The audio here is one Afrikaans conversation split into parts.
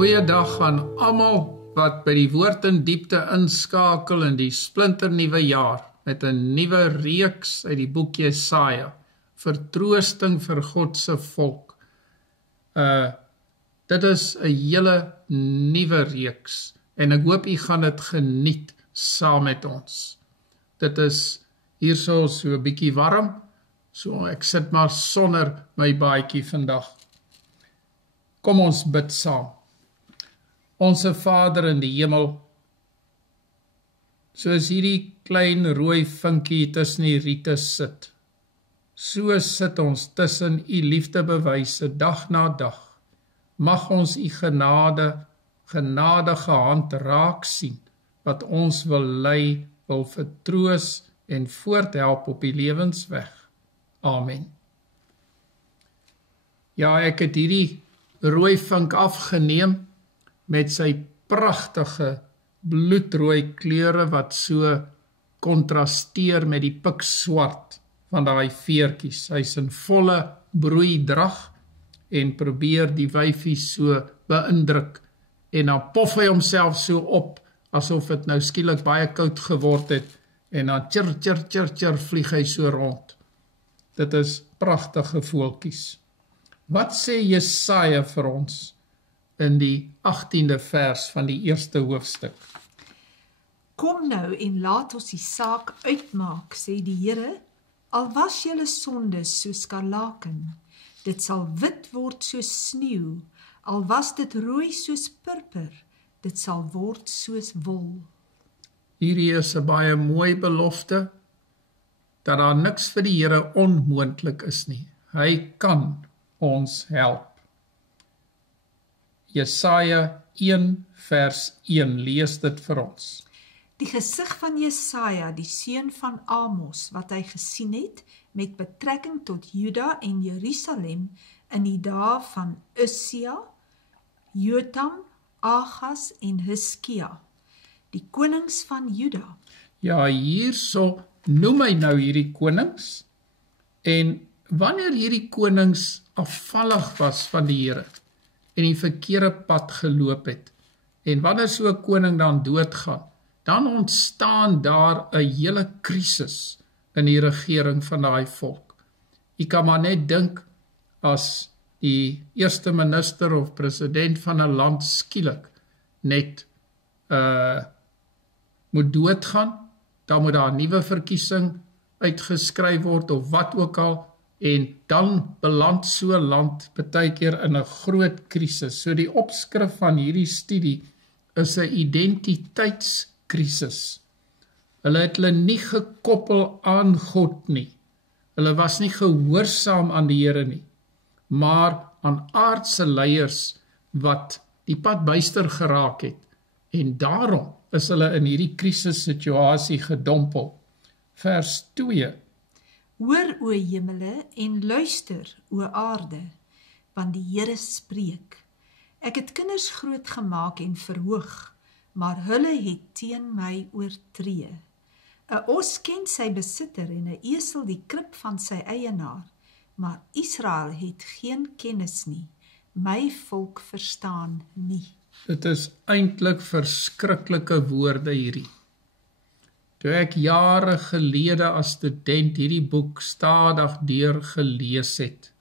Goeiedag aan almal wat by die Woord in Diepte inskakel in die splinternuwe jaar met 'n nuwe reeks uit die boek Jesaja, vertroosting vir God se volk. Dit is 'n hele nuwe reeks en ek hoop u gaan dit geniet saam met ons. Dit is hierso so 'n bietjie warm, so ek sit maar sonder my baadjie vandag. Kom ons bid saam. Onse Vader in die hemel, soos hierdie klein rooi vinkie tussen die riete sit, so sit ons tussen u liefdebewyse dag na dag. Mag ons u genadige hand raak sien, wat ons wil lei, wil vertroos en voorthelp op die lewensweg. Amen. Ja, ek het hierdie rooi vink afgeneem, met sy pragtige bloedrooi kleure wat so kontrasteer met die pikswart van daai veertjies. Hy's in volle broeidrag en probeer die wyfie so beïndruk en dan pof hy homself so op asof dit nou skielik baie koud geword het en dan tjir vlieg hy so rond. Dit is pragtige voeltjies. Wat sê Jesaja vir ons in die 18de vers van die eerste hoofstuk? Kom nou en laat ons die saak uitmaak, sê die Here, al was julle sondes soos skarlaken, dit sal wit word soos sneeu, al was dit rooi soos purper, dit sal word soos wol. Hierdie is 'n baie mooi belofte, dat daar niks vir die Here onmoontlik is nie. Hy kan ons help. Jesaja 1 vers 1, lees dit vir ons. Die gesig van Jesaja, die seun van Amos, wat hy gesien het met betrekking tot Juda en Jerusalem in die dae van Ussia, Jotam, Agas en Hiskia, die konings van Juda. Ja, hierso noem hy nou hierdie konings, en wanneer hierdie konings afvallig was van die Here, en die verkeerde pad geloop het, en wanneer so 'n koning dan doodgaan, dan ontstaan daar 'n hele krisis in die regering van daai volk. Jy kan maar net dink, as die eerste minister of president van 'n land skielik net moet doodgaan, dan moet daar 'n nuwe verkiesing uitgeskryf word of wat ook al, en dan beland so 'n land baie keer in 'n groot krisis. So die opskrif van hierdie studie is 'n identiteitskrisis. Hulle het hulle nie gekoppel aan God nie. Hulle was nie gehoorsaam aan die Here nie, maar aan aardse leiers wat die pad byster geraak het. En daarom is hulle in hierdie krisissituasie gedompel. Vers 2. Hoor, o hemele, en luister, o aarde, want die Here spreek. Ek het kinders groot gemaak en verhoog, maar hulle het teen my oortree. 'n Os ken sy besitter en 'n esel die krib van sy eienaar, maar Israel het geen kennis nie, my volk verstaan nie. Dit is eintlik verskriklike woorde hierdie. Toe ek jare gelede as student hierdie boek stadig deur gelees het,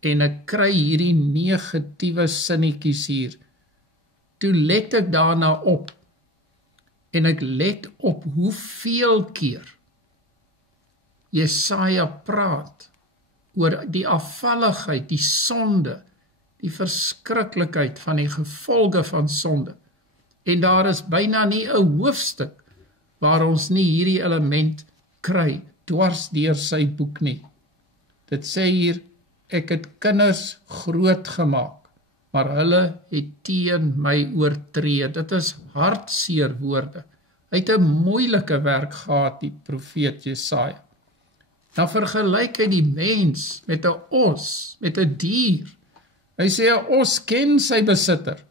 en ek kry hierdie negatiewe sinnetjies hier, toe let ek daarna op, en ek let op hoeveel keer Jesaja praat oor die afvalligheid, die sonde, die verskriklikheid van die gevolge van sonde. En daar is byna nie 'n hoofstuk waar ons nie hierdie element kry, dwars deur sy boek nie. Dit sê hier, ek het kinders groot gemaak, maar hulle het teen my oortree. Dit is hartseer woorde. Hy het 'n moeilike werk gehad, die profeet Jesaja. Dan vergelyk hy die mens met 'n os, met 'n dier. Hy sê 'n os ken sy besitter.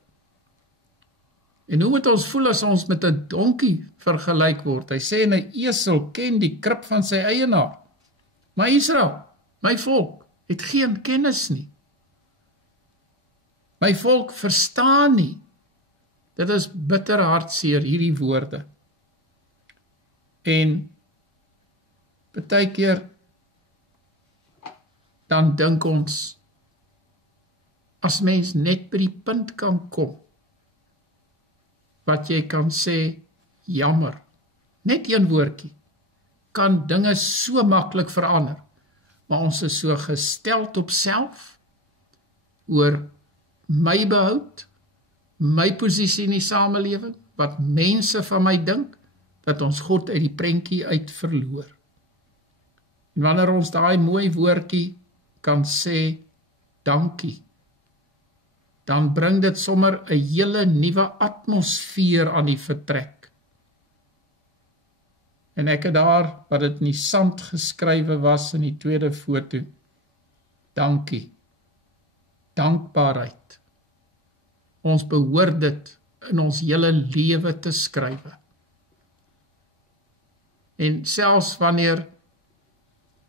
En hoe moet ons voel as ons met 'n donkie vergelyk word? Hy sê 'n esel ken die krib van sy eienaar. Maar Israel, my volk, het geen kennis nie. My volk verstaan nie. Dit is bitter hartseer, hierdie woorde. En baie keer dan dink ons, as mens net by die punt kan kom, wat jy kan sê, jammer, net een woordjie, kan dinge so maklik verander, maar ons is so gesteld op self, oor my behoud, my posisie in die samelewing, wat mense van my dink, dat ons God uit die prentjie uit verloor. En wanneer ons daai mooi woordjie kan sê, dankie, dan bring dit sommer 'n hele nuwe atmosfeer aan die vertrek. En ek het daar, wat dit in die sand geskrywe was in die tweede foto, dankie, dankbaarheid. Ons behoort dit in ons hele lewe te skrywe. En selfs wanneer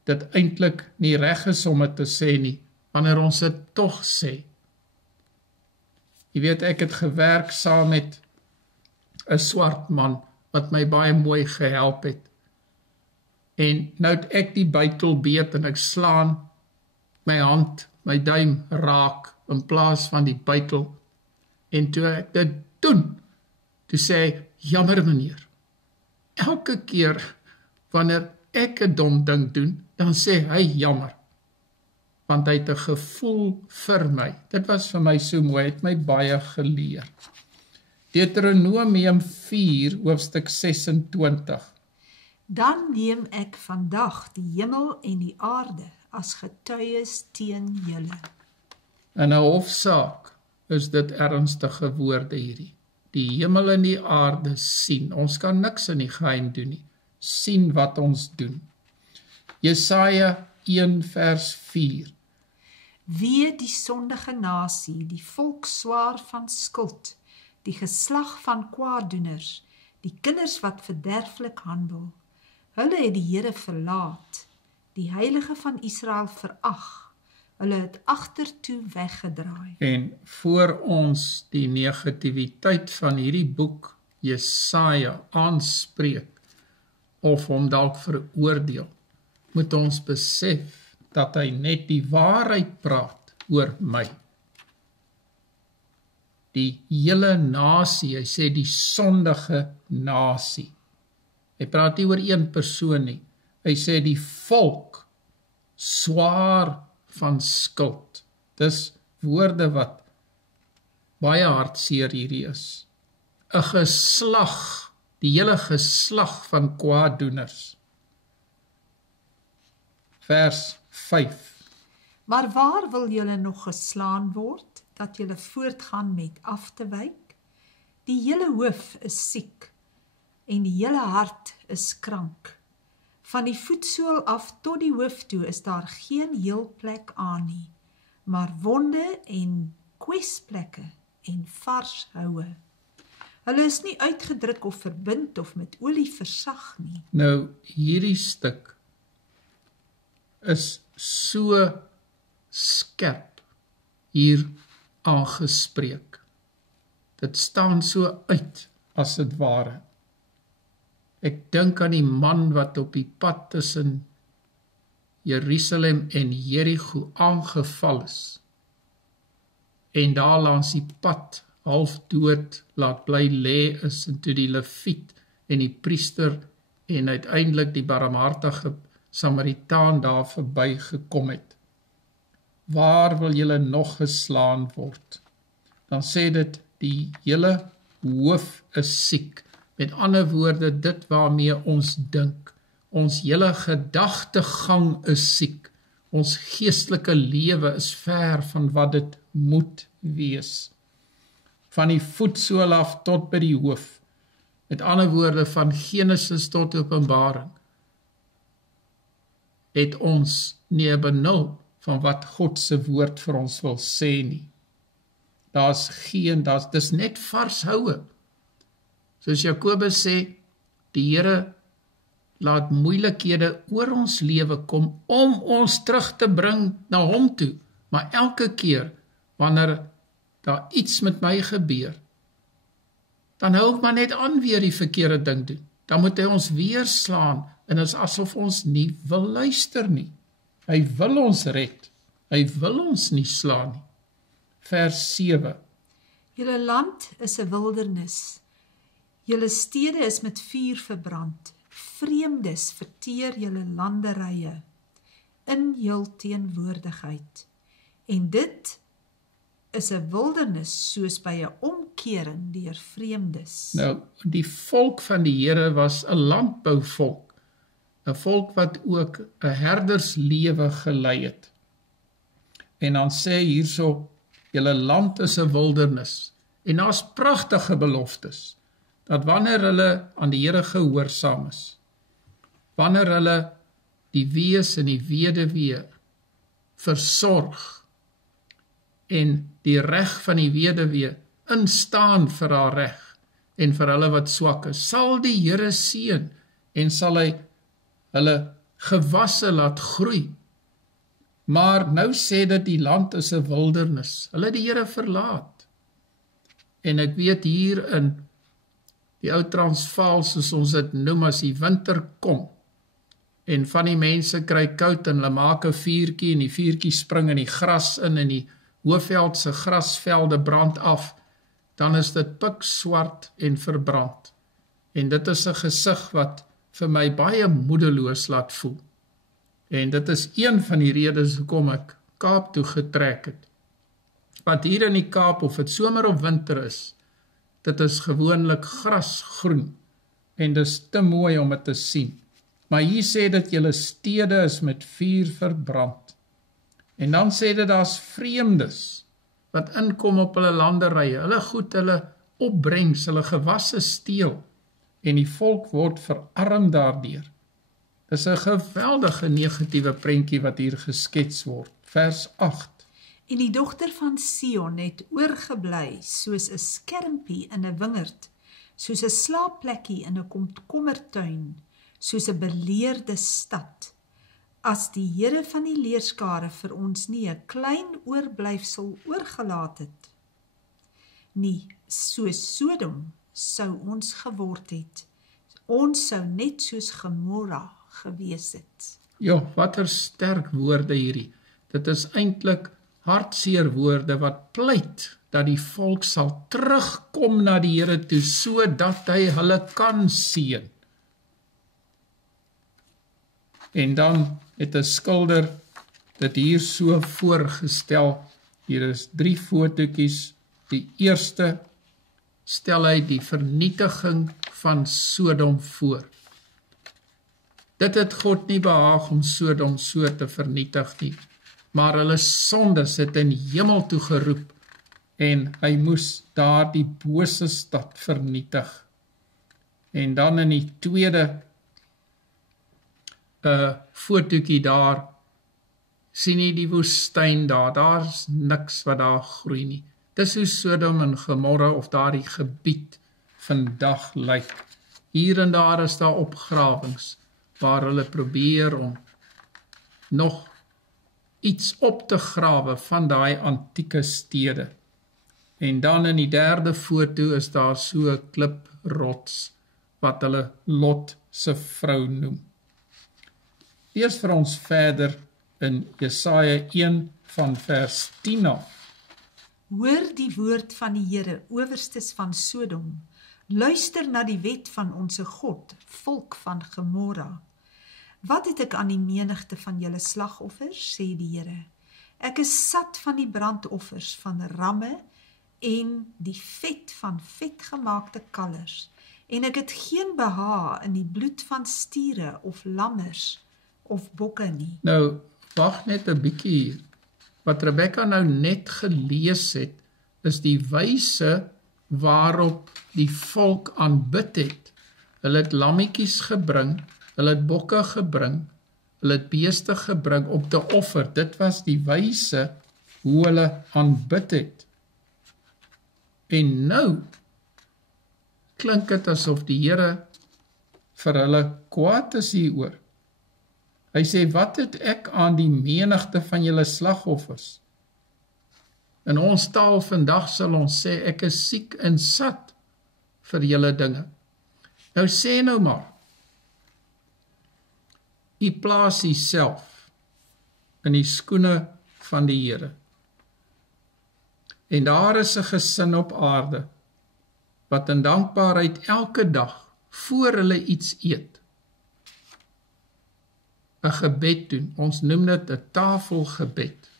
dit eintlik nie reg is om dit te sê nie, wanneer ons dit tog sê. Jy weet, ek het gewerk saam met 'n swart man, wat my baie mooi gehelp het. En nou het ek die bytel beet en ek slaan my hand, my duim raak, in plaas van die bytel. En toe ek dit doen, toe sê hy, jammer meneer. Elke keer wanneer ek 'n dom ding doen, dan sê hy jammer. Want hy het 'n gevoel vir my. Dit was vir my so mooi, het my baie geleer. Deuteronomium 4, hoofstuk 26. Dan neem ek vandag die hemel en die aarde as getuies teen julle. In 'n hofsaak is dit ernstige woorde hierdie. Die hemel en die aarde sien. Ons kan niks in die geheim doen nie. Sien wat ons doen. Jesaja 1 vers 4. Wee die sondige nasie, die volk swaar van skuld, die geslag van kwaaddoeners, die kinders wat verderflik handel. Hulle het die Here verlaat, die Heilige van Israel verag. Hulle het agtertoe weggedraai. En voor ons die negativiteit van hierdie boek Jesaja aanspreek of hom dalk veroordeel, moet ons besef dat hy net die waarheid praat oor my. Die hele nasie, hy sê die sondige nasie. Hy praat nie oor een persoon nie. Hy sê die volk swaar van skuld. Dis woorde wat baie hartseer hierdie is. 'n geslag, die hele geslag van kwaaddoeners. Vers 5. Maar waar wil julle nog geslaan word, dat julle voortgaan met af te wyk? Die hele hoof is siek, en die hele hart is krank. Van die voetsool af tot die hoof toe is daar geen heel plek aan nie, maar wonde en kwesplekke en vars houe. Hulle is nie uitgedruk of verbind of met olie versag nie. Nou, hierdie stuk is so skerp hier aangespreek. Dit staan so uit, as dit ware. Ek dink aan die man wat op die pad tussen Jerusalem en Jerigo aangeval is. En daar langs die pad half dood laat bly lê is, en toe die leviet en die priester en uiteindelik die barmhartige Samaritaan daar verby gekom het. Waar wil julle nog geslaan word? Dan sê dit, die hele hoof is siek. Met ander woorde, dit waarmee ons dink. Ons hele gedagtegang is siek. Ons geestelike lewe is ver van wat dit moet wees. Van die voetsool af tot by die hoof. Met ander woorde, van Genesis tot Openbaring, het ons nie 'n benul van wat God se woord vir ons wil sê nie. Dis net vars houe. Soos Jakobus sê, die Here laat moeilikhede oor ons lewe kom om ons terug te bring na hom toe. Maar elke keer wanneer daar iets met my gebeur, dan hou ek maar net aan weer die verkeerde ding doen. Dan moet hy ons weer slaan, en is asof ons nie wil luister nie. Hy wil ons red, hy wil ons nie slaan nie. Vers 7. Julle land is 'n wildernis. Julle stede is met vuur verbrand. Vreemdes verteer julle landerye in jul teenwoordigheid. En dit is 'n wildernis soos by 'n omkering deur vreemdes. Nou, die volk van die Here was 'n landbouvolk, 'n volk wat ook 'n herderslewe gelei het. En dan sê hierso, julle land is 'n wildernis. En daar's pragtige beloftes, dat wanneer hulle aan die Here gehoorsaam is, wanneer hulle die wees en die weduwee versorg, en die reg van die weduwee instaan vir haar reg, en vir hulle wat swak is, sal die Here seën, en sal hy hulle gewasse laat groei. Maar nou sê dit die land is 'n wildernis. Hulle het die Here verlaat. En ek weet hier in die ou Transvaal, soos ons dit noem, as die winter kom, en van die mense kry koud, en hulle maak 'n vuurtjie, en die vuurtjie spring in die gras in, en die Hoëveldse grasvelde brand af, dan is dit pikswart en verbrand. En dit is 'n gesig wat vir my baie moedeloos laat voel. En dit is een van die redes hoekom ek Kaap toe getrek het. Want hier in die Kaap, of het somer of winter is, dit is gewoonlik grasgroen, en dit is te mooi om dit te sien. Maar hier sê dit, julle stede is met vuur verbrand. En dan sê dit, daar's vreemdes, wat inkom op hulle landerye, hulle goed, hulle opbrengs, hulle gewasse steel, en die volk word verarm daardeur. Dis 'n geweldige negatiewe prentjie wat hier geskets word. Vers 8. En die dogter van Sion het oorgebly soos 'n skermpie in 'n wingerd, soos 'n slaapplekkie in 'n komkommertuin, soos 'n beleerde stad. As die Here van die leerskare vir ons nie 'n klein oorblyfsel oorgelaat het nie, soos Sodom sou ons geword het. Ons sou net soos Gomorra gewees het. Ja, wat 'n sterk woorde hierdie. Dit is eintlik hartseer woorde wat pleit dat die volk sal terugkom na die Here toe, sodat hy hulle kan seën. En dan het 'n skilder dit hier so voorgestel. Hier is 3 fotootjies. Die eerste stel hy die vernietiging van Sodom voor. Dit het God nie behaag om Sodom so te vernietig nie, maar hulle sondes het in hemel toe geroep, en hy moes daar die bose stad vernietig. En dan in die tweede fotootjie daar, sien jy die woestyn daar, daar's niks wat daar groei nie. Dis hoe Sodom en Gomorra of daardie gebied vandag lyk. Hier en daar is daar opgrawings, waar hulle probeer om nog iets op te grawe van daai antieke stede. En dan in die derde foto is daar so 'n kliprots, wat hulle Lot se vrou noem. Lees vir ons verder in Jesaja 1 van vers 10 af. Hoor die woord van die Here, owerstes van Sodom. Luister na die wet van onse God, volk van Gomorra. Wat het ek aan die menigte van julle slagoffers, sê die Here. Ek is sat van die brandoffers van ramme en die vet van vetgemaakte kalvers, en ek het geen behaag in die bloed van stiere of lammers of bokke nie. Nou, wag net 'n bietjie hier. Wat Rebecca nou net gelees het, is die wyse waarop die volk aanbid het. Hulle het lammetjies gebring, hulle het bokke gebring, hulle het beeste gebring om te offer. Dit was die wyse hoe hulle aanbid het. En nou klink dit asof die Here vir hulle kwaad is hieroor. Hy sê, wat het ek aan die menigte van julle slagoffers? In ons taal vandag sal ons sê, ek is siek en sat vir julle dinge. Nou sê nou maar, u plaas uself in die skoene van die Here. En daar is 'n gesin op aarde, wat in dankbaarheid elke dag, voor hulle iets eet, 'n gebed doen. Ons noem dit 'n tafelgebed.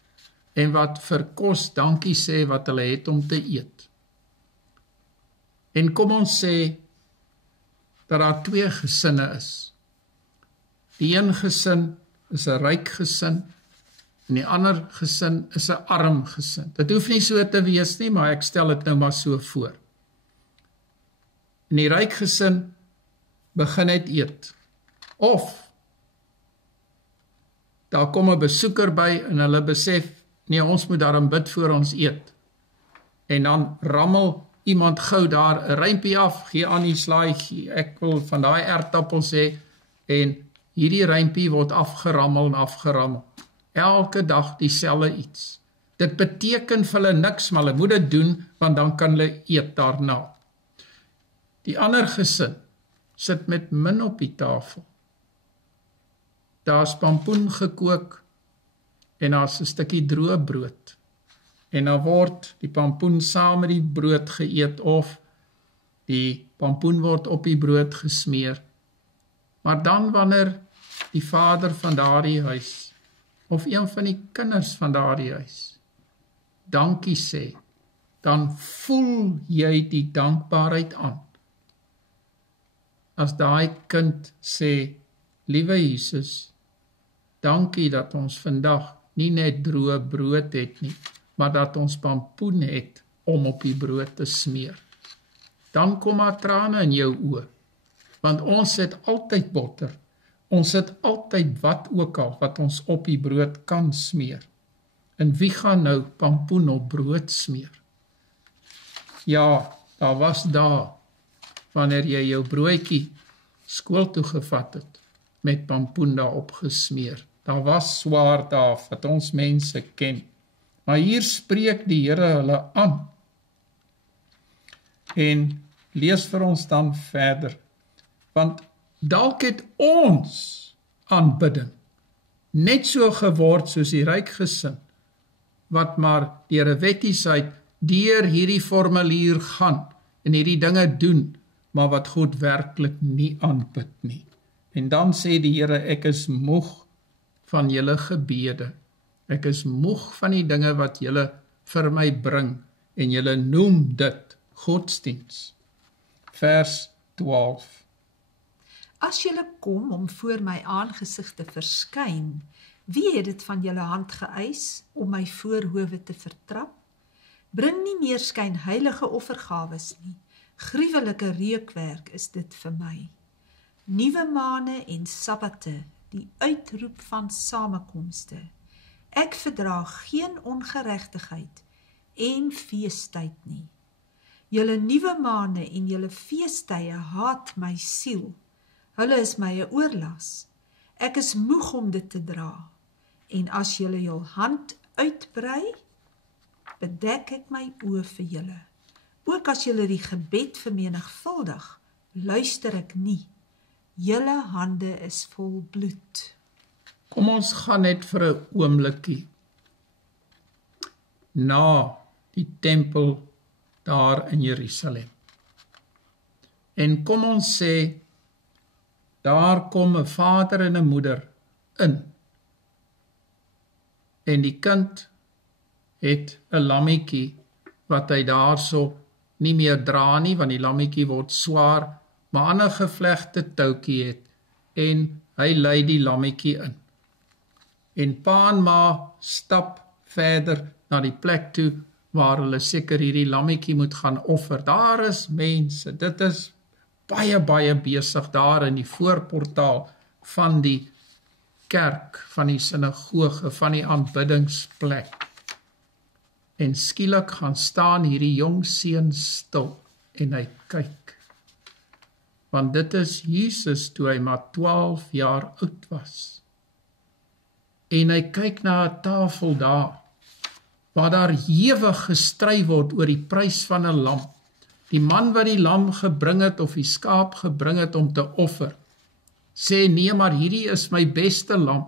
En wat vir kos dankie sê wat hulle het om te eet. En kom ons sê, dat daar 2 gesinne is. Die een gesin is 'n ryk gesin, en die ander gesin is 'n arm gesin. Dit hoef nie so te wees nie, maar ek stel dit nou maar so voor. En die ryk gesin begin net eet. Of, daar kom 'n besoeker by en hulle besef, nee, ons moet daarom bid voor ons eet. En dan rammel iemand gou daar 'n rympie af, gee aan die slaai, ek wil van daai aardappels hê, en hierdie rympie word afgerammel en afgerammel. Elke dag dieselfde iets. Dit beteken vir hulle niks, maar hulle moet dit doen, want dan kan hulle eet daarna. Die ander gesin sit met min op die tafel. Daar's pampoen gekook, en daar's 'n stukkie droë brood. En dan word die pampoen saam met die brood geëet, of die pampoen word op die brood gesmeer. Maar dan wanneer die vader van daardie huis, of een van die kinders van daardie huis, dankie sê, dan voel jy die dankbaarheid aan. As daai kind sê, liewe Jesus, dankie dat ons vandag nie net droë brood het nie, maar dat ons pampoen het om op die brood te smeer. Dan kom daar trane in jou oë, want ons het altyd botter, ons het altyd wat ook al, wat ons op die brood kan smeer. En wie gaan nou pampoen op brood smeer? Ja, daar was daar, wanneer jy jou broodjie skool toe gevat het, met pampoen daarop gesmeer. Daar was swaar daar, wat ons mense ken. Maar hier spreek die Here hulle aan. En lees vir ons dan verder. Want dalk het ons aanbidding net so geword soos die ryk gesin, wat maar deur 'n wettiesheid deur hierdie formulier gaan en hierdie dinge doen, maar wat God werklik nie aanbid nie. En dan sê die Here, ek is moeg van julle gebede. Ek is moeg van die dinge wat julle vir my bring, en julle noem dit godsdiens. Vers 12. As julle kom om voor my aangesig te verskyn, wie het dit van julle hand geëis om my voorhowe te vertrap? Bring nie meer skynheilige offergawes nie. Gruwelike reukwerk is dit vir my. Nuwe maane en sabbate, die uitroep van samekomste. Ek verdra geen ongeregtigheid en feestyd nie. Julle nuwe maane en julle feestye haat my siel. Hulle is my 'n oorlas. Ek is moeg om dit te dra. En as julle jul hand uitbrei, bedek ek my oë vir julle. Ook as julle die gebed vermenigvuldig, luister ek nie. Julle hande is vol bloed. Kom ons gaan net vir 'n oombliekie na die tempel daar in Jerusalem. En kom ons sê, daar kom 'n vader en 'n moeder in. En die kind het 'n lammetjie wat hy daarso nie meer dra nie, want die lammetjie word swaar, maar aan 'n gevlegte toukie het, en hy lei die lammetjie in. En pa en ma stap verder na die plek toe, waar hulle seker hierdie lammetjie moet gaan offer. Daar is mense, dit is baie besig daar in die voorportaal van die kerk, van die sinagoge, van die aanbiddingsplek. En skielik gaan staan hierdie jong seun stil, en hy kyk. Want dit is Jesus toe hy maar 12 jaar oud was. En hy kyk na 'n tafel daar, waar daar ewig gestry word oor die prys van 'n lam. Die man wat die lam gebring het of die skaap gebring het om te offer, sê nee, maar hierdie is my beste lam.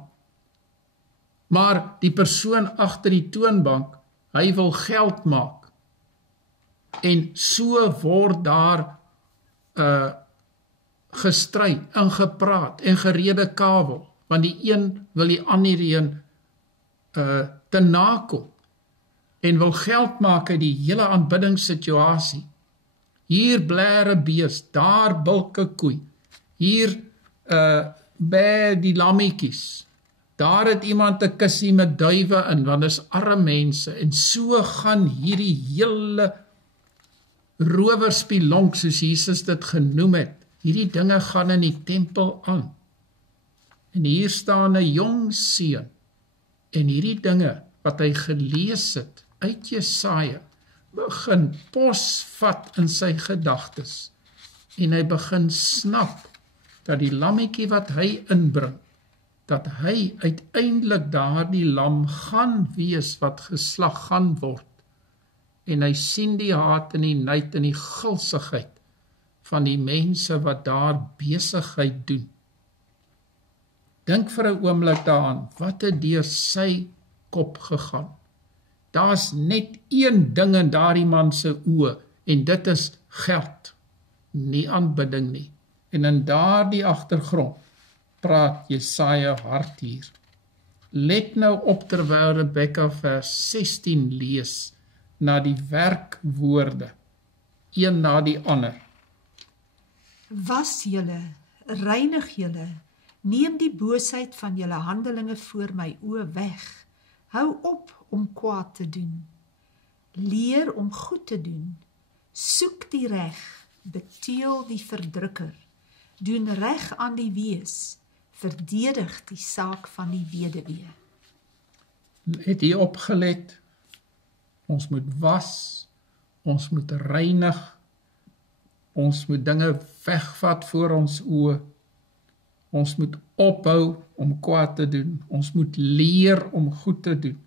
Maar die persoon agter die toonbank, hy wil geld maak. En so word daar gestry en gepraat en gerede kabel, want die een wil die ander een te nakom en wil geld maak uit die hele aanbiddingssituasie. Hier blare bees, daar bulke koei, hier bê die lammetjies, daar het iemand 'n kussie met duwe in, want is arme mense, en so gaan hierdie hele rowerspilonk, soos Jesus dit genoem het. Hierdie dinge gaan in die tempel aan. En hier staan 'n jong seun, en hierdie dinge wat hy gelees het uit Jesaja, begin posvat in sy gedagtes, en hy begin snap dat die lammetjie wat hy inbring, dat hy uiteindelik daardie lam gaan wees wat geslag gaan word, en hy sien die haat en die nait en die gulsigheid van die mense wat daar besigheid doen. Dink vir 'n oomblik daaraan, wat het deur sy kop gegaan? Daar's net een ding in daardie man se oë, en dit is geld, nie aanbidding nie. En in daardie agtergrond praat Jesaja hard hier. Let nou op terwyl Rebekka vers 16 lees, na die werkwoorde, een na die ander. Was julle, reinig julle, neem die boosheid van julle handelinge voor my oë weg. Hou op om kwaad te doen. Leer om goed te doen. Soek die reg, beteel die verdrukker. Doen reg aan die wees, verdedig die saak van die weduwee. Het jy opgelet? Ons moet was, ons moet reinig, ons moet dinge wegvat voor ons oë, ons moet ophou om kwaad te doen, ons moet leer om goed te doen,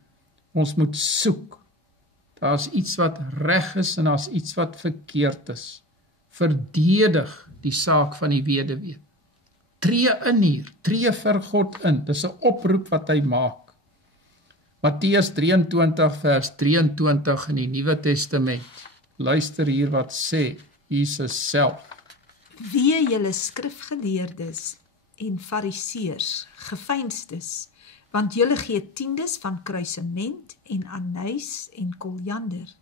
ons moet soek, daar is iets wat reg is en daar is iets wat verkeerd is, verdedig die saak van die weduwee, tree in hier, tree vir God in, dis 'n oproep wat hy maak. Matteus 23 vers 23 in die Nuwe Testament. Luister hier wat sê Jesus self. Wee julle skrifgeleerdes en fariseërs, geveinsdes, want julle gee tiendes van kruisement en anys en koljander,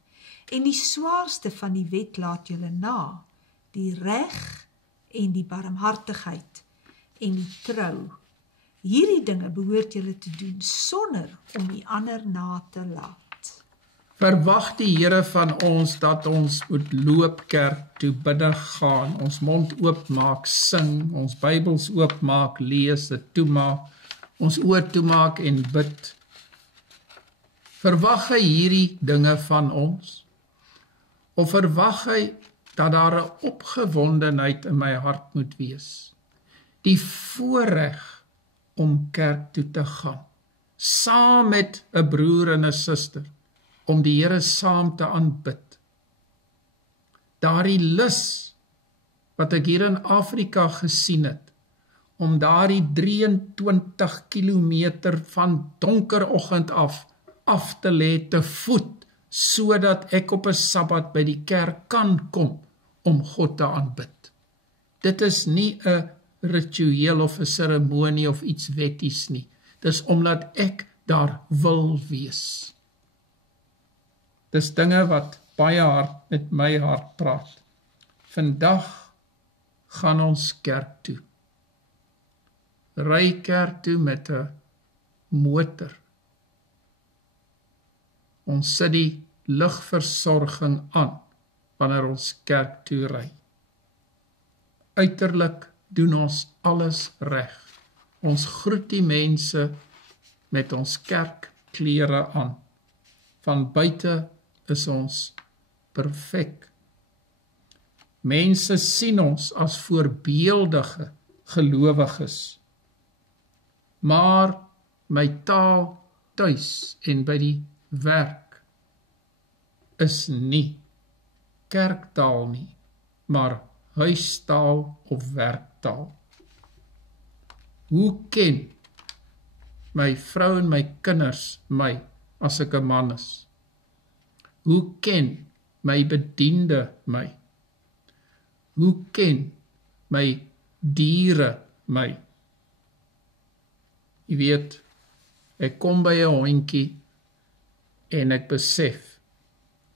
en die swaarste van die wet laat julle na, die reg en die barmhartigheid en die trou. Hierdie dinge behoort julle te doen sonder om die ander na te laat. Verwag die Here van ons dat ons moet loop kerk toe, bidde gaan, ons mond oopmaak, sing, ons Bybels oopmaak, lees, dit toemaak, ons oor toemaak en bid. Verwag hy hierdie dinge van ons? Of verwag hy dat daar 'n opgewondenheid in my hart moet wees? Die voorreg om kerk toe te gaan, saam met 'n broer en 'n suster, om die Here saam te aanbid. Daardie lus wat ek hier in Afrika gesien het, om daardie 23 kilometer van donkeroggend af te lê te voet, sodat ek op 'n Sabbat by die kerk kan kom om God te aanbid. Dit is nie 'n ritueel of 'n seremonie of iets wetties nie. Dis omdat ek daar wil wees. Dis dinge wat baie hard met my hart praat. Vandag gaan ons kerk toe. Ry kerk toe met 'n motor. Ons sit die lugversorging aan wanneer ons kerk toe ry. Uiterlik doen ons alles reg. Ons groet die mense met ons kerkklere aan. Van buite is ons perfek. Mense sien ons as voorbeeldige gelowiges. Maar my taal tuis en by die werk is nie kerktaal nie, maar huistaal of werktaal. Hoe ken my vrou en my kinders my as ek 'n man is? Hoe ken my bediende my? Hoe ken my diere my? Jy weet, ek kom by 'n hondjie en ek besef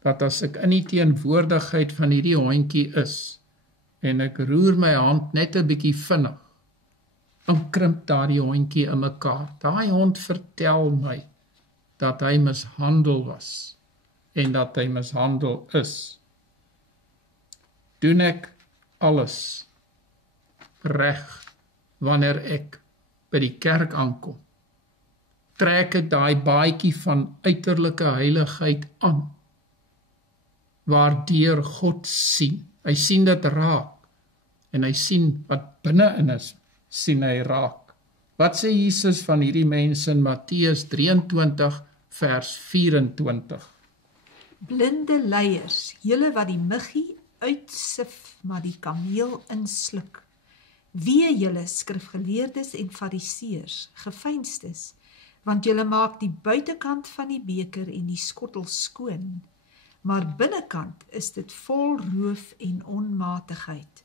dat as ek in die teenwoordigheid van hierdie hondjie is en ek roer my hand net 'n bietjie vinnig, dan krimp daardie hondjie in mekaar. Daai hond vertel my dat hy mishandel was en dat hy mishandel is. Doen ek alles reg wanneer ek by die kerk aankom? Trek ek daai baadjie van uiterlike heiligheid aan, waardeur God sien. Hy sien dit raak, en hy sien wat binne-in is, sien hy raak. Wat sê Jesus van hierdie mense in Matteus 23 vers 24? Blinde leiers, julle wat die muggie uitsif, maar die kameel insluk. Wee julle skrifgeleerdes en fariseërs, geveinstes, want julle maak die buitekant van die beker en die skottel skoon, maar binnekant is dit vol roof en onmatigheid.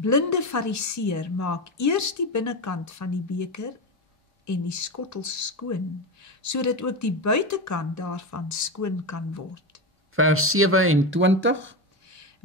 Blinde fariseer maak eers die binnekant van die beker en die skottel skoon, sodat ook die buitekant daarvan skoon kan word. Vers 27.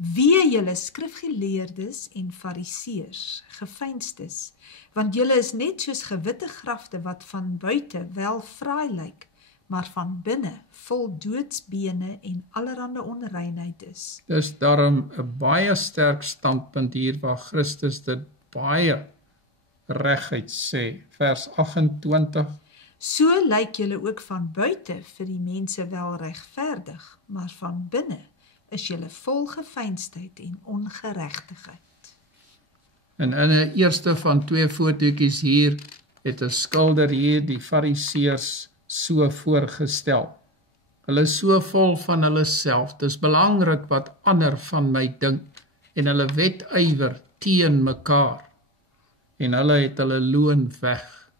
Wee julle skrifgeleerdes en fariseërs, geveinstes, want julle is net soos gewitte grafte wat van buite wel fraai lyk, maar van binne vol doodsbene en allerhande onreinheid is. Dis daarom 'n baie sterk standpunt hier waar Christus dit baie reguit sê. Vers 28. So lyk julle ook van buite vir die mense wel regverdig, maar van binne is julle vol geveinsdheid en ongeregtigheid. En in 'n eerste van 2 fotootjies hier het 'n skilder hier die fariseërs so voorgestel. Hulle is so vol van hulle self, dis belangrik wat ander van my dink, en hulle wetywer teen mekaar, en hulle het hulle loon weg.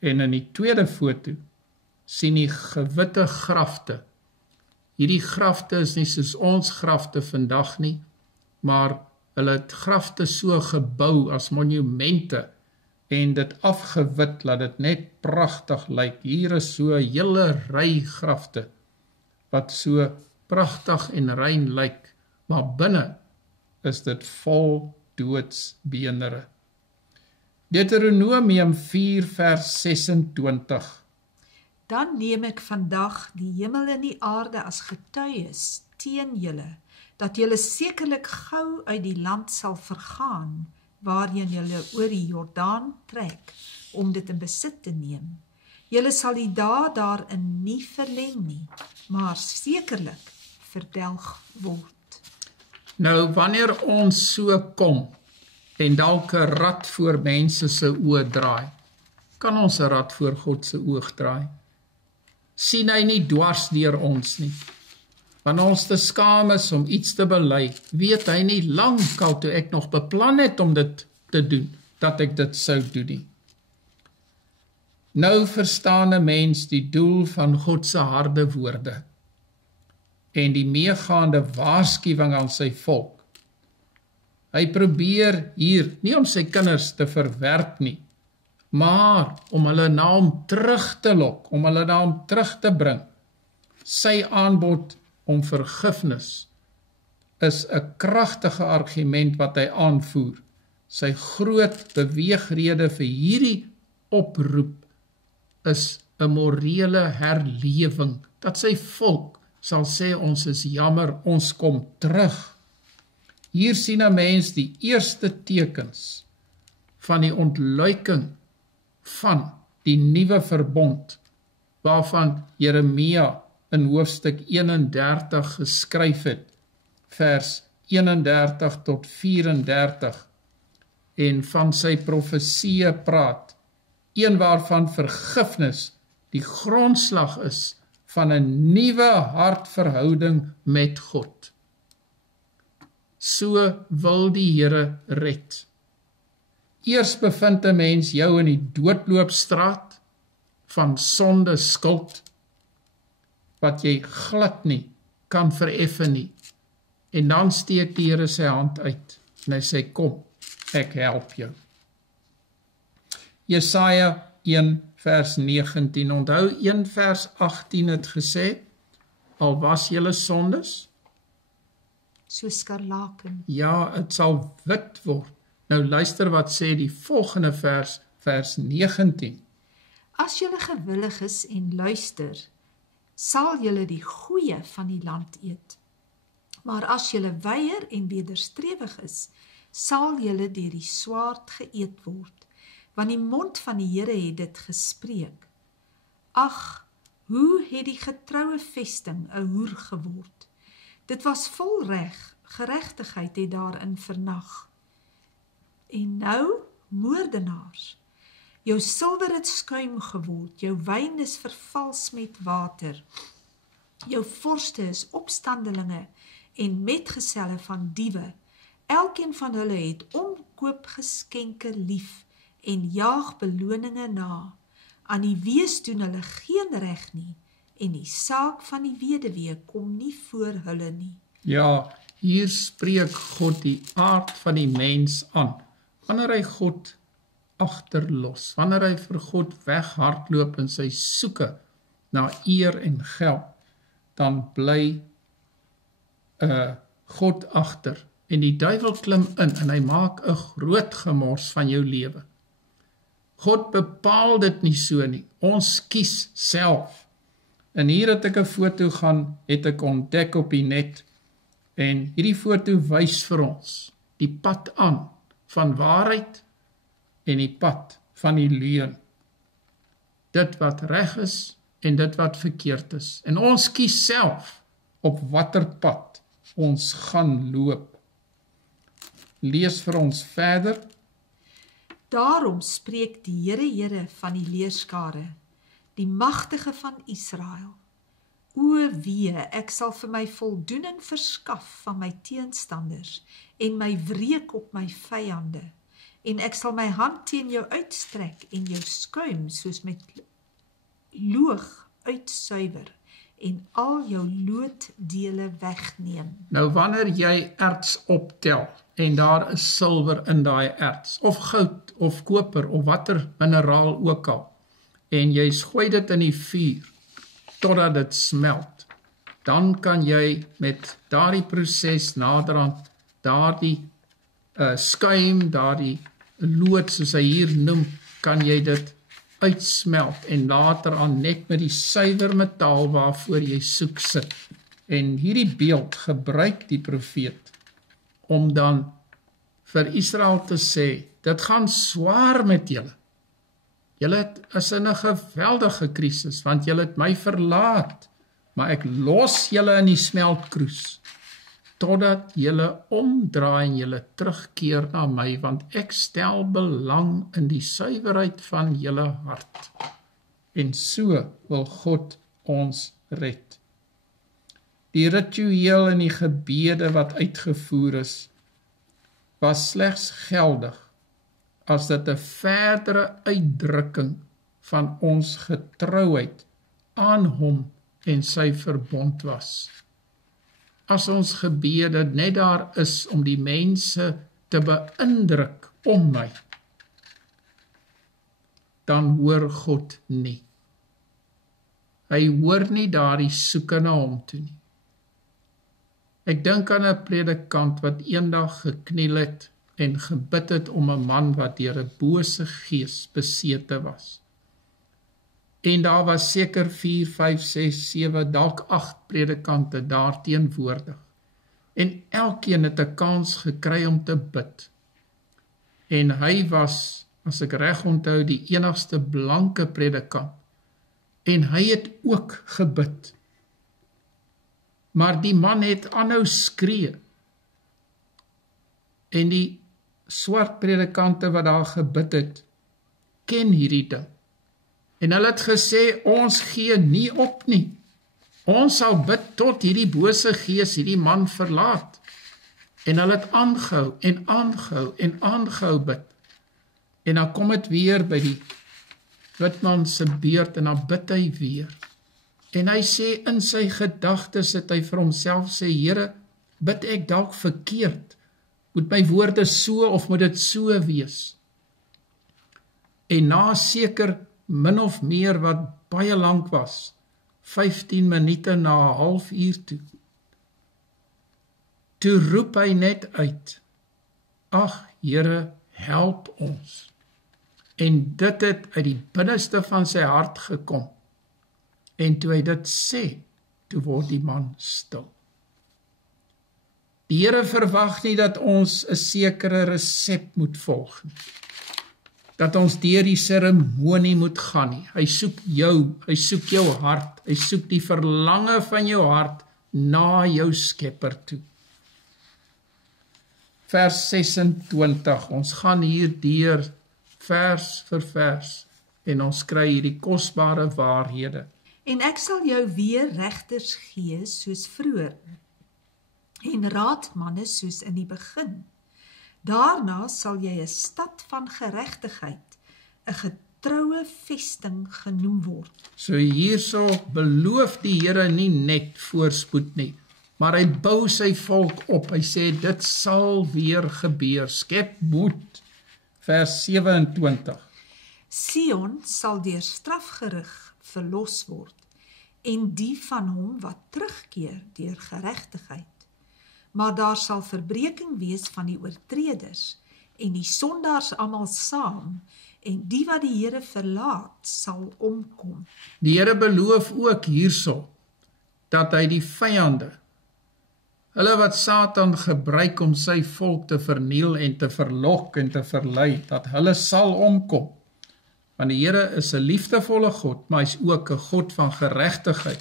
En in die tweede foto sien die gewitte grafte. Hierdie grafte is nie soos ons grafte vandag nie, maar hulle het grafte so gebou as monumente, en dit afgewit, laat dit net pragtig lyk. Hier is so 'n hele ry grafte, wat so pragtig en rein lyk, maar binne is dit vol doodsbeenere. Deuteronomium 4 vers 26. Dan neem ek vandag die hemel en die aarde as getuies teen julle, dat julle sekerlik gou uit die land sal vergaan, waarheen julle oor die Jordaan trek, om dit in besit te neem. Julle sal die dae daarin nie verleng nie, maar sekerlik verdelg word. Nou, wanneer ons so kom, en dalk 'n rad voor mense se oë draai, kan ons 'n rad voor God se oog draai? Sien hy nie dwars deur ons nie? Wanneer ons te skaam is om iets te bely, weet hy nie lankal toe ek nog beplan het om dit te doen, dat ek dit sou doen nie. Nou verstaan 'n mens die doel van God se harde woorde en die meegaande waarskuwing aan sy volk. Hy probeer hier nie om sy kinders te verwerp nie, maar om hulle na hom terug te lok, om hulle na hom terug te bring. Sy aanbod om vergifnis is 'n kragtige argument wat hy aanvoer. Sy groot beweegrede vir hierdie oproep is 'n morele herlewing, dat sy volk sal sê ons is jammer, ons kom terug. Hier sien 'n mens die eerste tekens van die ontluiking van die nuwe verbond, waarvan Jeremia in hoofstuk 31 geskryf het, vers 31 tot 34, en van sy profesieë praat, een waarvan vergifnis die grondslag is van 'n nuwe hartverhouding met God. So wil die Here red. Eers bevind 'n mens jou in die doodloopstraat van sonde skuld, wat jy glad nie kan vereffen nie. En dan steek die Here sy hand uit, en hy sê, kom, ek help jou. Jesaja 1 vers 19, onthou 1 vers 18 het gesê, al was julle sondes, So skarlaken. ja, het sal wit word. Nou luister wat sê die volgende vers, vers 19. As julle gewillig is en luister, sal julle die goeie van die land eet. Maar as julle weier en wederstrewig is, sal julle deur die swaard geëet word, want die mond van die Here het dit gespreek. Ag, hoe het die getroue vesting 'n hoer geword? Dit was vol reg, geregtigheid het daarin vernag. En nou, moordenaars, jou silwer het skuim geword, jou wyn is vervals met water, jou vorste is opstandelinge en metgeselle van diewe, elkeen van hulle het omkoopgeskenke lief en jaag beloninge na, aan die wees doen hulle geen reg nie, en die saak van die weduwee kom nie voor hulle nie. Ja, hier spreek God die aard van die mens aan, wanneer hy God agterlos, wanneer hy vir God weghardloop in sy soeke na eer en geld, dan bly God agter, en die duiwel klim in, en hy maak 'n groot gemors van jou lewe. God bepaal dit nie so nie, ons kies self. En hier het ek 'n foto het ek ontdek op die net, en hierdie foto wys vir ons die pad aan van waarheid en die pad van die leuen. Dit wat reg is en dit wat verkeerd is. En ons kies self op watter pad ons gaan loop. Lees vir ons verder. Daarom spreek die Here van die leerskare, die magtige van Israel. O wee, ek sal vir my voldoening verskaf van my teenstanders en my wreek op my vyande, en ek sal my hand teen jou uitstrek en jou skuim soos met loog uitsuiwer en al jou looddele wegneem. Nou wanneer jy erts optel en daar is silwer in daai erts, of goud of koper of watter mineraal ook al, en jy gooi dit in die vuur totdat dit smelt, dan kan jy met daardie proses naderhand daardie skuim, daardie lood soos hy hier noem, kan jy dit uitsmelt en later aan net met die suiwer metaal waarvoor jy soek sit. En hierdie beeld gebruik die profeet om dan vir Israel te sê, dit gaan swaar met julle. Julle is in 'n geweldige krisis, want julle het my verlaat, maar ek los julle in die smeltkroes, totdat julle omdraai en julle terugkeer na my, want ek stel belang in die suiwerheid van julle hart. En so wil God ons red. Die ritueel en die gebede wat uitgevoer is, was slegs geldig as dit 'n verdere uitdrukking van ons getrouheid aan hom en sy verbond was. As ons gebede net daar is om die mense te beïndruk om my, dan hoor God nie. Hy hoor nie daardie soeke na hom toe nie. Ek dink aan 'n predikant wat eendag gekniel het en gebid het om 'n man wat deur 'n bose gees besete was. En daar was seker 4, 5, 6, 7, dalk 8 predikante daar teenwoordig. En elkeen het 'n kans gekry om te bid. En hy was, as ek reg onthou, die enigste blanke predikant. En hy het ook gebid. Maar die man het aanhou skree. En die swart predikante wat daar gebid het, ken hierdie ding. En hulle het gesê, ons gee nie op nie. Ons sal bid tot hierdie bose gees hierdie man verlaat. En hulle het aangehou en aangehou en aangehou bid. En dan kom het weer by die witman se beurt en dan bid hy weer. En hy sê in sy gedagtes het hy vir homself sê, Here, bid ek dalk verkeerd? Moet my woorde so of moet dit so wees? En na seker min of meer wat baie lank was, 15 minute na 'n halfuur toe roep hy net uit, ag Here, help ons. En dit het uit die binneste van sy hart gekom. En toe hy dit sê, toe word die man stil. Die Here verwag nie dat ons 'n sekere resep moet volg nie. Dat ons deur die seremonie moet gaan nie. Hy soek jou, hy soek jou hart, hy soek die verlange van jou hart na jou Skepper toe. Vers 26, ons gaan hier deur vers vir vers en ons kry hierdie kosbare waarhede. En ek sal jou weer regters gee soos vroeër, en raadmanne soos in die begin. Daarna sal jy 'n stad van geregtigheid, 'n getroue vesting genoem word. So hierso beloof die Here nie net voorspoed nie, maar hy bou sy volk op. Hy sê dit sal weer gebeur. Skep moed. Vers 27. Sion sal deur strafgerig verlos word, en die van hom wat terugkeer deur geregtigheid. Maar daar sal verbreeking wees van die oortreders, en die sondaars almal saam, en die wat die Here verlaat, sal omkom. Die Here beloof ook hierso, dat hy die vyande, hulle wat Satan gebruik om sy volk te verniel en te verlok en te verlei, dat hulle sal omkom. Want die Here is 'n liefdevolle God, maar hy is ook 'n God van geregtigheid.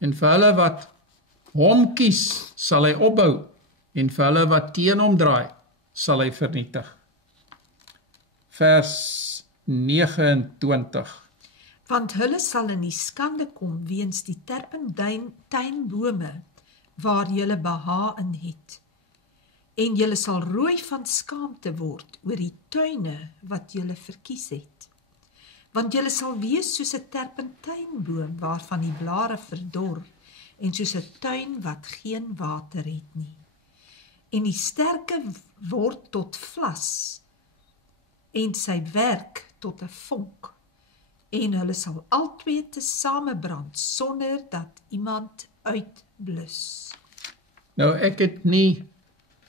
En vir hulle wat hom kies, sal hy opbou, en vir hulle wat teen hom draai, sal hy vernietig. Vers 29. Want hulle sal in die skande kom weens die terpentynbome waar julle beha in het. En julle sal rooi van skaamte word oor die tuine wat julle verkies het. Want julle sal wees soos 'n terpentynboom waarvan die blare verdor, en soos 'n tuin wat geen water het nie. En die sterke word tot vlas, en sy werk tot 'n vonk, en hulle sal albei tesame brand, sonder dat iemand uitblus. Nou ek het nie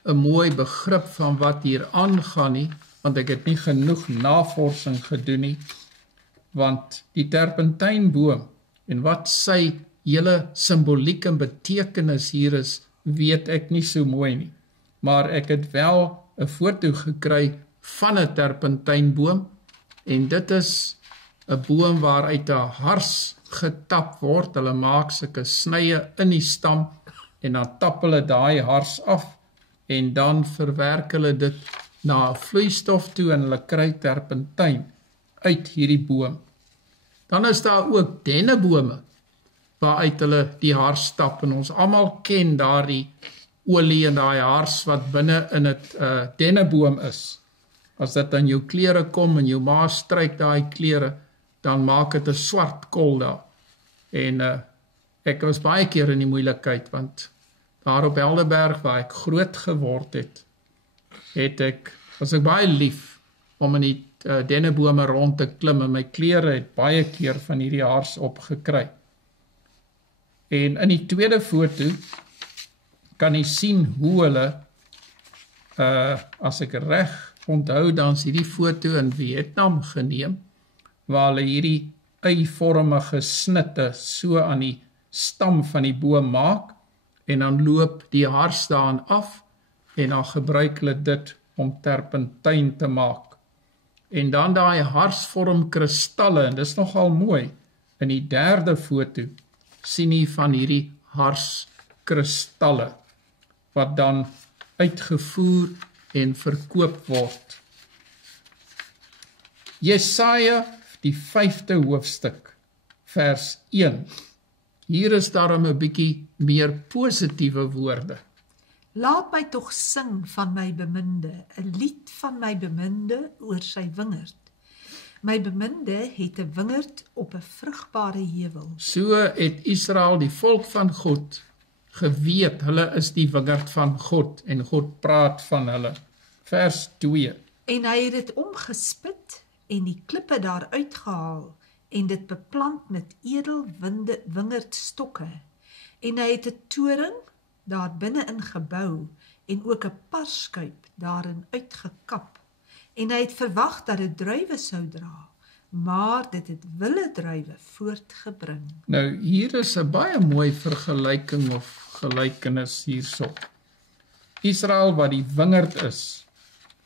'n mooi begrip van wat hier aangaan nie, want ek het nie genoeg navorsing gedoen nie, want die terpentynboom en wat sy hele simboliek en betekenis hier is, weet ek nie so mooi nie. Maar ek het wel 'n foto gekry van 'n terpentynboom, en dit is 'n boom waaruit 'n hars getap word. Hulle maak sulke snye in die stam, en dan tap hulle daai hars af, en dan verwerk hulle dit na 'n vloeistof toe, en hulle kry terpentyn uit hierdie boom. Dan is daar ook dennebome, waaruit hulle die hars tap, en ons almal ken daardie olie en daai hars wat binne in 'n denneboom is. As dit aan jou klere kom en jou ma stryk daai klere, dan maak dit 'n swart kol daar. En ek was baie keer in die moeilikheid, want daar op Helderberg waar ek groot geword het, was ek baie lief om in die dennebome rond te klim, en my klere het baie keer van hierdie hars opgekry. En in die tweede foto kan jy sien hoe hulle, as ek reg onthou, dan is hierdie foto in Vietnam geneem, waar hulle hierdie eivormige snitte so aan die stam van die boom maak, en dan loop die hars daaraan af, en dan gebruik hulle dit om terpentyn te maak. En dan daai hars vorm kristalle, en dis nogal mooi. In die derde foto sien jy van hierdie harskristalle, wat dan uitgevoer en verkoop word. Jesaja, die 5de hoofstuk, vers 1. Hier is daarom 'n bietjie meer positiewe woorde. Laat my tog sing van my beminde, 'n lied van my beminde oor sy wingerd. My beminde het 'n wingerd op 'n vrugbare heuwel. So het Israel, die volk van God, geweet, hulle is die wingerd van God en God praat van hulle. Vers 2. En hy het dit omgespit en die klippe daar uitgehaal en dit beplant met edel wingerdstokke. En hy het 'n toring daar binne-in gebou en ook 'n parskuip daarin uitgekap. En hy het verwag dat dit druiwe sou dra, maar dit het wille druiwe voortgebring. Nou, hier is 'n baie mooi vergelyking of gelykenis hierso. Israel wat die wingerd is,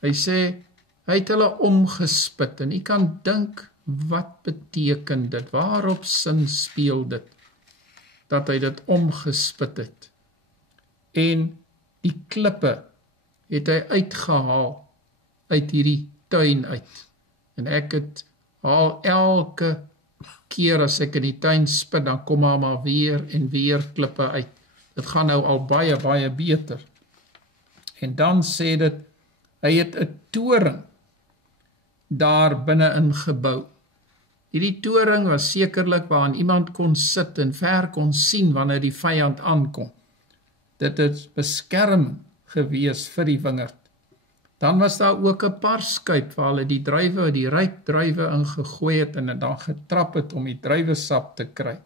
hy sê, hy het hulle omgespit, en jy kan dink, wat beteken dit? Waarop sin speel dit? Dat hy dit omgespit het. En die klippe het hy uitgehaal uit hierdie tuin uit. En ek het haal elke keer as ek in die tuin spit, dan kom maar weer en weer klippe uit. Dit gaan nou al baie, baie beter. En dan sê dit, hy het 'n toring daar binne-in gebou. Hierdie toring was sekerlik waaraan iemand kon sit en ver kon sien wanneer die vyand aankom. Dit het beskerming gewees vir die wingerd. Dan was daar ook 'n parskuip waar hulle die druiwe, die ryp druiwe ingegooi het en dan getrap het om die druiwesap te kry.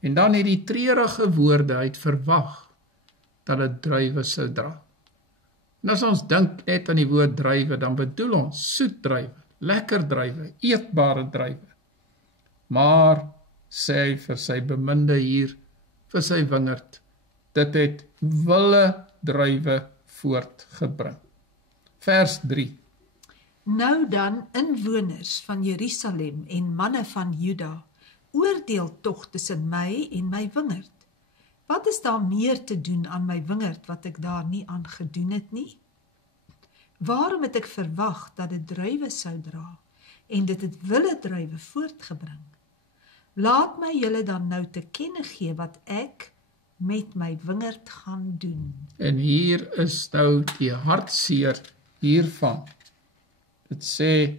En dan het die treurige woorde uit verwag dat dit druiwe sou dra. En as ons dink net aan die woord druiwe, dan bedoel ons soet druiwe, lekker druiwe, eetbare druiwe. Maar, sê hy vir sy beminde hier, vir sy wingerd, dit het wille druiwe voortgebring. Vers 3. Nou dan, inwoners van Jerusalem en manne van Juda, oordeel tog tussen my en my wingerd. Wat is daar meer te doen aan my wingerd wat ek daar nie aan gedoen het nie? Waarom het ek verwag dat dit druiwe sou dra en dit het wille druiwe voortgebring? Laat my julle dan nou te kenne gee wat ek met my wingerd gaan doen. En hier is nou die hartseer hiervan. Dit sê,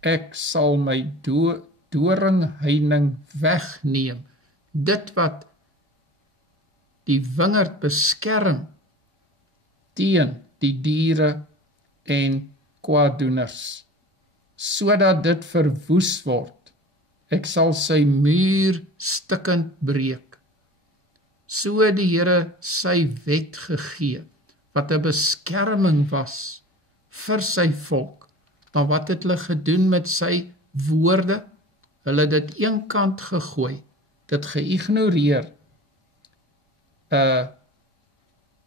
ek sal my doringheining wegneem. Dit wat die wingerd beskerm teen die diere en kwaaddoeners, sodat dit verwoes word. Ek sal sy muur stikkend breek. So die Here sy wet gegee, wat 'n beskerming was vir sy volk. Maar wat het hulle gedoen met sy woorde? Hulle het dit eenkant gegooi, dit geïgnoreer,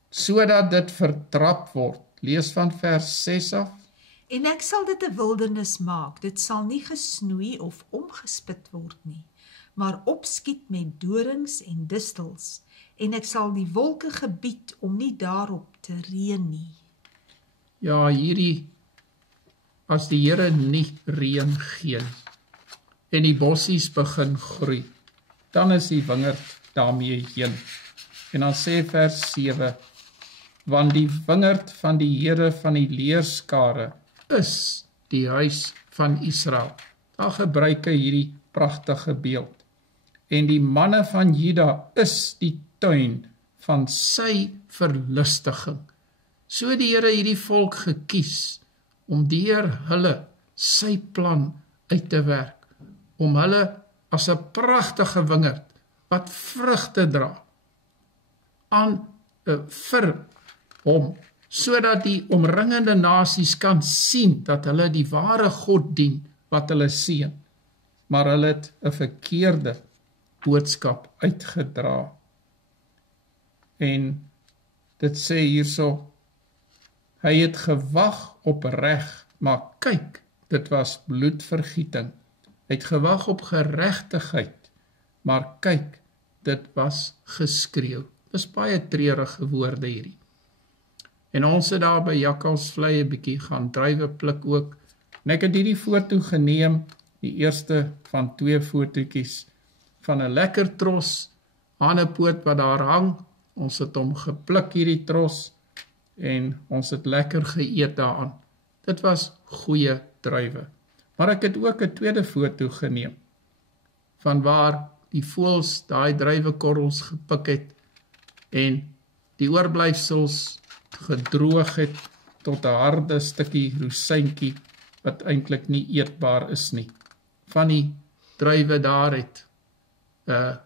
sodat dit vertrap word. Lees van vers 6 af. En ek sal dit 'n wildernis maak, dit sal nie gesnoei of omgespit word nie, maar opskiet met dorings en distels, en ek sal die wolke gebied om nie daarop te reën nie. Ja, hierdie, as die Here nie reën gee, en die bossies begin groei, dan is die wingerd daarmee heen. En dan sê vers 7, want die wingerd van die Here van die leerskare is die huis van Israel. Daar gebruik hy hierdie pragtige beeld. En die manne van Juda is die tuin van sy verlustiging. So het die Here hierdie volk gekies om deur hulle sy plan uit te werk, om hulle as 'n pragtige wingerd wat vrugte dra aan vir hom, sodat die omringende nasies kan sien dat hulle die ware God dien wat hulle seën, maar hulle het 'n verkeerde boodskap uitgedra. En dit sê hierso, hy het gewag op reg, maar kyk, dit was bloedvergieting. Hy het gewag op geregtigheid, maar kyk, dit was geskreeu. Dis baie treurige woorde hierdie. En ons het daar by Jakkalsvlei 'n bietjie gaan druiwe pluk ook. En ek het hierdie foto geneem, die eerste van 2 fotootjies van 'n lekker tros, hanepoot wat daar hang. Ons het hom gepluk hierdie tros, en ons het lekker geëet daaraan. Dit was goeie druiwe. Maar ek het ook 'n tweede foto geneem, van waar die voëls daai druiwekorrels gepik het, en die oorblyfsels gedroog het, tot 'n harde stukkie rosyntjie, wat eintlik nie eetbaar is nie. Van die druiwe daar het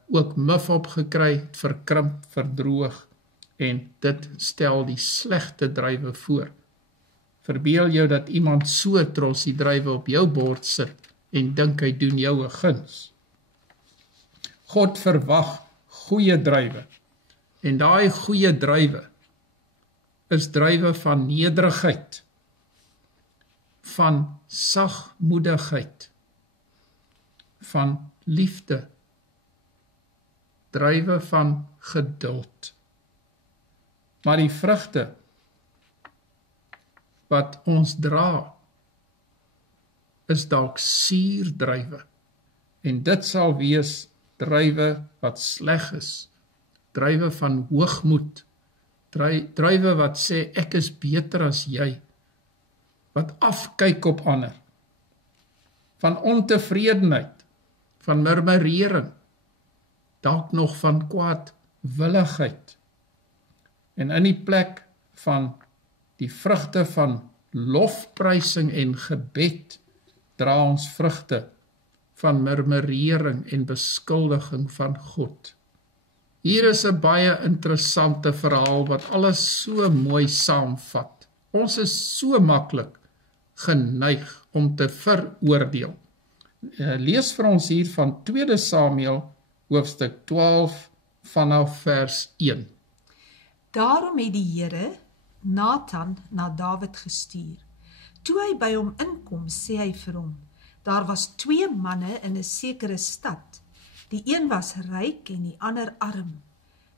ook mif opgekry, verkrimp, verdroog, en dit stel die slegte druiwe voor. Verbeel jou dat iemand so trots die druiwe op jou bord sit, en dink hy doen jou 'n guns. God verwag goeie druiwe, en daai goeie druiwe is druiwe van nederigheid, van sagmoedigheid, van liefde, druiwe van geduld. Maar die vrugte wat ons dra, is dalk suurdruiwe, en dit sal wees druiwe wat sleg is, druiwe van hoogmoed, druiwe wat sê ek is beter as jy, wat afkyk op ander, van ontevredenheid, van murmurering, dalk nog van kwaadwilligheid, en in die plek van die vrugte van lofprysing en gebed, dra ons vrugte van murmurering en beskuldiging van God. Hier is 'n baie interessante verhaal wat alles so mooi saamvat. Ons is so maklik geneig om te veroordeel. Lees vir ons hier van 2 Samuel, hoofstuk 12, vanaf vers 1. Daarom het die Here Nathan na Dawid gestuur. Toe hy by hom inkom, sê hy vir hom, daar was 2 manne in 'n sekere stad. Die een was ryk en die ander arm.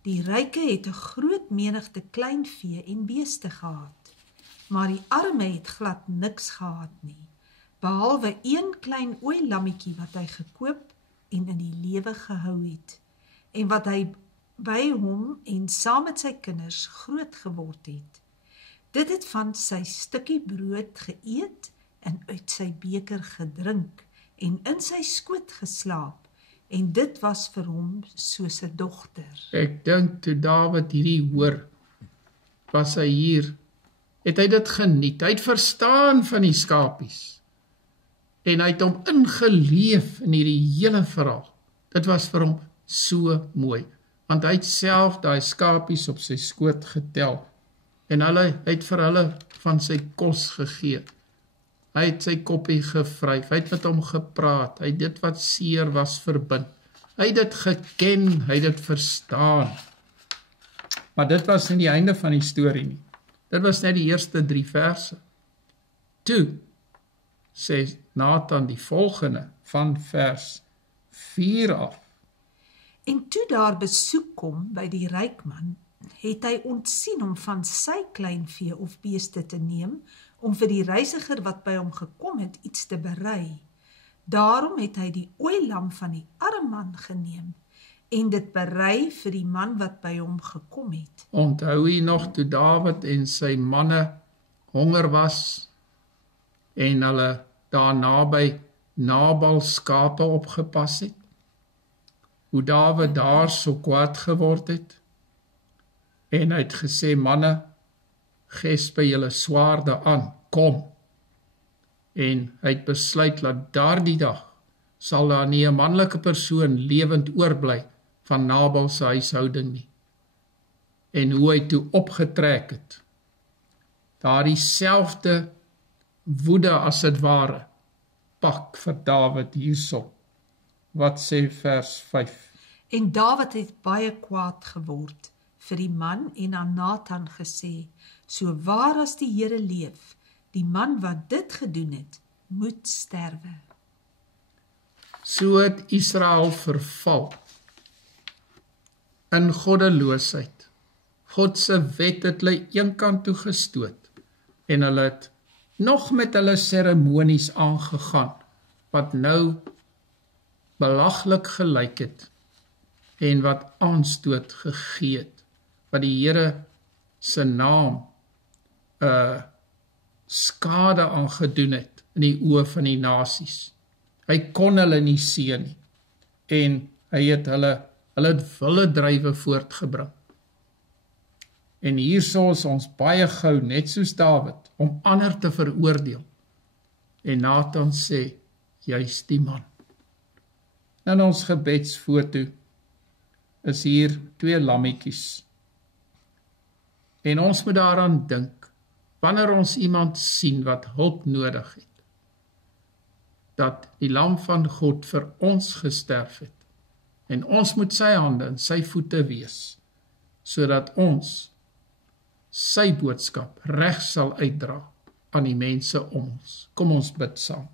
Die ryke het 'n groot menigte kleinvee en beeste gehad, maar die arme het glad niks gehad nie, behalwe 1 klein ooilammetjie wat hy gekoop en in die lewe gehou het, en wat hy by hom en saam met sy kinders groot geword het. Dit het van sy stukkie brood geëet en uit sy beker gedrink en in sy skoot geslaap, en dit was vir hom soos 'n dogter. Ek dink toe Dawid hierdie hoor, was hy hier, het hy dit geniet, hy het verstaan van die skapies, en hy het hom ingeleef in hierdie hele verhaal. Dit was vir hom so mooi, want hy het self daai skapies op sy skoot getel, en hy het vir hulle van sy kos gegee. Hy het sy koppie gevryf, hy het met hom gepraat, hy het dit wat seer was verbind. Hy het dit geken, hy het dit verstaan. Maar dit was nie die einde van die storie nie. Dit was net die eerste 3 verse. Toe sê Nathan die volgende van vers 4 af. En toe daar besoek kom by die ryk man, het hy ontsien om van sy kleinvee of beeste te neem, om vir die reisiger wat by hom gekom het iets te berei. Daarom het hy die ooilam van die arme man geneem, en dit berei vir die man wat by hom gekom het. Onthou jy nog toe Dawid en sy manne honger was, en hulle daar naby Nabal skape opgepas het? Hoe Dawid daar so kwaad geword het? En hy het gesê, manne, gesp julle swaarde aan, kom. En hy het besluit dat daardie dag sal daar nie 'n manlike persoon lewend oorbly van Nabal se huishouding nie. En hoe hy toe opgetrek het, daardie selfde woede as het ware, pak vir Dawid hierso. Wat sê vers 5? En Dawid het baie kwaad geword vir die man en aan Nathan gesê, so waar as die Here leef, die man wat dit gedoen het, moet sterwe. So het Israel verval in goddeloosheid. God se wet het hulle eenkant toe gestoot, en hulle het nog met hulle seremonies aangegaan, wat nou belaglik gelyk het en wat aanstoot gegee het, wat die Here se naam skade aangedoen het in die oë van die nasies. Hy kon hulle nie seën nie en hy het hulle wille drywe voortgebring. En hierso is ons baie gou, net soos Dawid, om ander te veroordeel. En Nathan sê, juist die man. In ons gebedsfoto is hier 2 lammetjies. En ons moet daaraan dink, wanneer ons iemand sien wat hulp nodig het, dat die lam van God vir ons gesterf het. En ons moet sy hande en sy voete wees, sodat ons sy boodskap reg sal uitdra aan die mense om ons. Kom ons bid saam.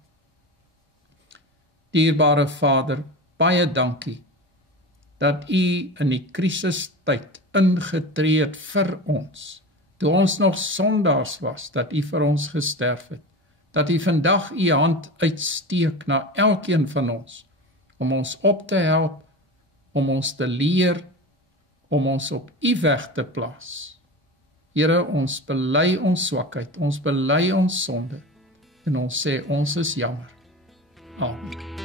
Dierbare Vader, baie dankie dat U in die krisistyd ingetree het vir ons, toe ons nog sondaars was, dat U vir ons gesterf het, dat U vandag U hand uitsteek na elkeen van ons, om ons op te help, om ons te leer, om ons op U weg te plaas. Here, ons bely ons swakheid, ons bely ons sonde, en ons sê ons is jammer. Amen.